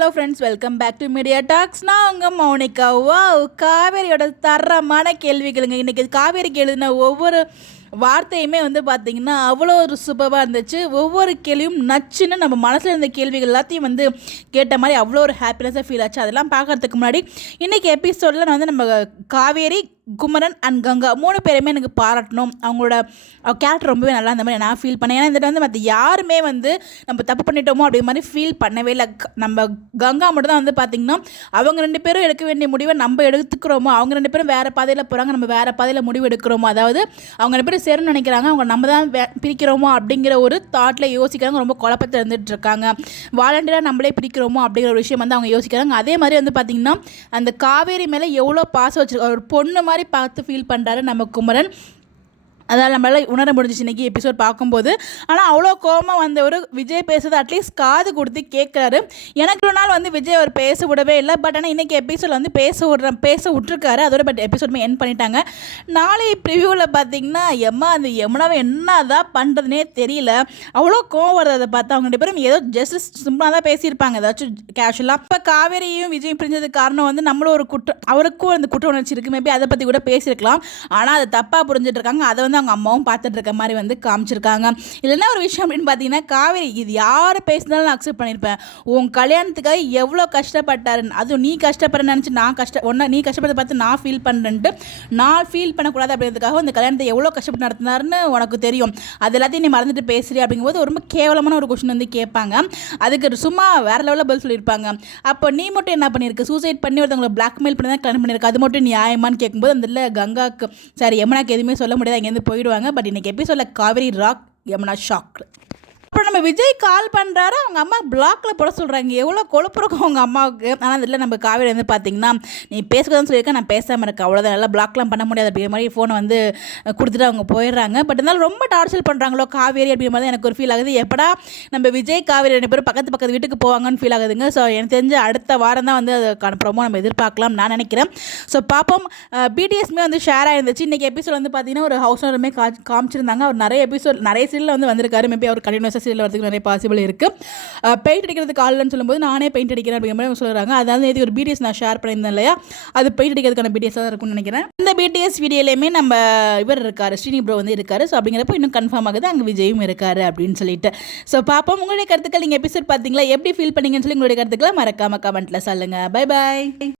Hello friends, welcome back to Media Talks. நான் உங்கள் Mounika. Wow, காவேரியோட தரமான கேள்விகளுங்க. இன்றைக்கி காவேரிக்கு எழுதின ஒவ்வொரு வார்த்தையுமே பார்த்திங்கன்னா அவ்வளோ ஒரு சூப்பராக இருந்துச்சு. ஒவ்வொரு கேள்வியும் நச்சுன்னு நம்ம மனசில் இருந்த கேள்விகள் எல்லாத்தையும் கேட்ட மாதிரி அவ்வளோ ஒரு ஹாப்பினஸாக ஃபீல் ஆச்சு. அதெல்லாம் பார்க்குறதுக்கு முன்னாடி இன்றைக்கி எபிசோடில் நான் நம்ம காவேரி, குமரன் அண்ட் கங்கா 3 பேருமே எனக்கு பாராட்டணும். அவங்களோட கேரக்டர் ரொம்பவே நல்லா இருந்த மாதிரி நான் ஃபீல் பண்ணேன். ஏன்னா இந்த மற்ற யாருமே நம்ம தப்பு பண்ணிட்டோமோ அப்படி மாதிரி ஃபீல் பண்ணவே இல்லை. நம்ம கங்கா மட்டும் தான் பார்த்திங்கன்னா அவங்க 2 பேரும் எடுக்க வேண்டிய முடிவை நம்ம எடுத்துக்கிறோமோ, அவங்க 2 பேரும் வேறு பாதையில் போகிறாங்க, நம்ம வேறு பாதையில் முடிவு எடுக்கிறோமோ, அதாவது அவங்க 2 பேரும் சேரணும்னு நினைக்கிறாங்க, அவங்க நம்ம தான் பிரிக்கிறோமோ அப்படிங்கிற ஒரு தாட்டில் யோசிக்கிறாங்க. ரொம்ப குழப்பத்தில் இருந்துகிட்டு இருக்காங்க. வாலண்டியராக நம்மளே பிரிக்கிறோமோ அப்படிங்கிற ஒரு விஷயம் அவங்க யோசிக்கிறாங்க. அதே மாதிரி பார்த்திங்கன்னா அந்த காவேரி மேலே எவ்வளோ பாசம் வச்சுருக்காங்க, ஒரு பொண்ணு மாதிரி பார்த்து ஃபீல் பண்ணுறாரு நம்ம குமரன். அதாவது நம்மளால் உணர முடிஞ்சிச்சு இன்றைக்கி எபிசோட் பார்க்கும்போது. ஆனால் அவ்வளோ கோபமாக ஒரு விஜய் பேசுறது அட்லீஸ்ட் காது கொடுத்து கேட்குறாரு. எனக்கு ஒரு நாள் விஜய் அவர் பேச விடவே இல்லை. பட் ஆனால் இன்றைக்கி எபிசோட் பேச விட்ருக்காரு. அதோட பட் எபிசோடுமே என் பண்ணிட்டாங்க. நாளை ப்ரிவியூவில் பார்த்தீங்கன்னா அந்த யமுனாவை என்ன தான் பண்ணுறதுனே தெரியல. அவ்வளோ கோவம் வருது அதை பார்த்தா. அவங்க 2 பேரும் ஏதோ ஜஸ்ட் சிம்பிளாக தான் பேசியிருப்பாங்க, ஏதாச்சும் கேஷுவலாக. இப்போ காவேரியும் விஜயும் பிரிஞ்சதுக்கு காரணம் நம்மளும் ஒரு குற்றம், அவருக்கும் அந்த குற்ற உணர்ச்சி இருக்குது. மேபி அதை பற்றி கூட பேசியிருக்கலாம். ஆனால் அதை தப்பாக புரிஞ்சுட்டு இருக்காங்க. அதை அவங்க அம்மாவும் பார்த்துட்டு இருக்க மாதிரி காமிச்சிருக்காங்க. இல்லைன்னா ஒரு விஷயம் அப்படின்னு பார்த்தீங்கன்னா, காவேரி இது யார் பேசினாலும் நான் அக்செப்ட் பண்ணியிருப்பேன். உன் கல்யாணத்துக்காக எவ்வளோ கஷ்டப்பட்டாருன்னு, அதுவும் நீ கஷ்டப்படுற நினச்சி நீ கஷ்டப்படுறத பார்த்து நான் ஃபீல் பண்ணுறேன்ட்டு, நான் ஃபீல் பண்ணக்கூடாது அப்படின்றதுக்காக அந்த கல்யாணத்தை எவ்வளோ கஷ்டப்பட்டு நடத்தினாருன்னு உனக்கு தெரியும். அது எல்லாத்தையும் நீ மறந்துட்டு பேசுகிறீ அப்படிங்கும்போது ரொம்ப கேவலமான ஒரு கொஸ்டின் கேட்பாங்க. அதுக்கு சும்மா வேறு லெவலில் பதில் சொல்லியிருப்பாங்க. அப்போ நீ மட்டும் என்ன பண்ணியிருக்கு, சூசைட் பண்ணி ஒருத்தவங்களை பிளாக்மெயில் பண்ணி தான் கல்யாணம் பண்ணியிருக்கு, அது மட்டும் நியாயமானு கேட்கும்போது அந்த இல்லை கங்காவுக்கு யமுனாக்கு எதுவுமே சொல்ல முடியாது, அங்கேருந்து போயிடுவாங்க. பட் இன்னைக்கு எபிசோடில் காவேரி ராக், யமுனா ஷாக். அப்புறம் நம்ம விஜய் கால் பண்ணுறாரு, அவங்க அம்மா பிளாக்ல போட சொல்கிறாங்க. எவ்வளோ கொழுப்பு இருக்கும் அவங்க அம்மாவுக்கு. ஆனால் அதில் நம்ம காவேரி பார்த்திங்கன்னா நீ பேசுகிறதான்னு சொல்லியிருக்கேன், நான் பேசாமல் இருக்கேன், அவ்வளோதான், நல்லா பிளாக்லாம் பண்ண முடியாது அப்படிங்கிற மாதிரி ஃபோனை கொடுத்துட்டு அவங்க போயிடுறாங்க. பட் இருந்தாலும் ரொம்ப டார்ச்சர் பண்ணுறாங்களோ காவேரி அப்படிங்கிற மாதிரி எனக்கு ஒரு ஃபீல் ஆகுது. எப்படா நம்ம விஜய் காவேரி 2 பேரும் பக்கத்து வீட்டுக்கு போவாங்கன்னு ஃபீல் ஆகுதுங்க. ஸோ எனக்கு தெரிஞ்ச அடுத்த வாரம் தான் அதுக்கான ப்ரோமோ நம்ம எதிர்பார்க்கலாம் நான் நினைக்கிறேன். ஸோ பார்ப்போம். பிடிஎஸ்மே ஷேர் ஆயிருந்துச்சு. இன்றைக்கி எபிசோட் பார்த்தீங்கன்னா ஒரு ஹவுஸ் ஓனருமே காமிச்சிருந்தாங்க. அவர் நிறைய எபிசோட் நிறைய சீரியல் வந்திருக்காரு. மேபி அவர் கண்டினியூஸாக சீரியல் வரதுக்கு நிறைய பாசிபிள் இருக்குது. பெயிண்ட் அடிக்கிறதுக்கு ஆள்னு சொல்லும்போது நானே பெயிண்ட் அடிக்கிறேன் அப்படிங்கிற மாதிரி சொல்கிறாங்க. அதாவது நேற்று ஒரு பிடிஎஸ் நான் ஷேர் பண்ணியிருந்தேன் இல்லையா, அது பெயிண்ட் அடிக்கிறதுக்கான பிடிஎஸாக தான் இருக்கும்னு நினைக்கிறேன். இந்த பிடிஎஸ் வீடியோலையுமே நம்ம இவர் இருக்கார், ஸ்ரீனி ப்ரோ இருக்காரு. ஸோ அப்படிங்கிறப்போ இன்னும் கன்ஃபார்ம் ஆகுது அங்கே விஜயும் இருக்காரு அப்படின்னு சொல்லிட்டு. ஸோ பார்ப்போம். உங்களுடைய கருத்துக்கள் நீங்கள் எபிசோட் பார்த்தீங்களா, எப்படி ஃபீல் பண்ணீங்கன்னு சொல்லி உங்களுடைய கருத்துக்களை மறக்காம கமெண்ட்டில் சொல்லுங்கள். Bye bye.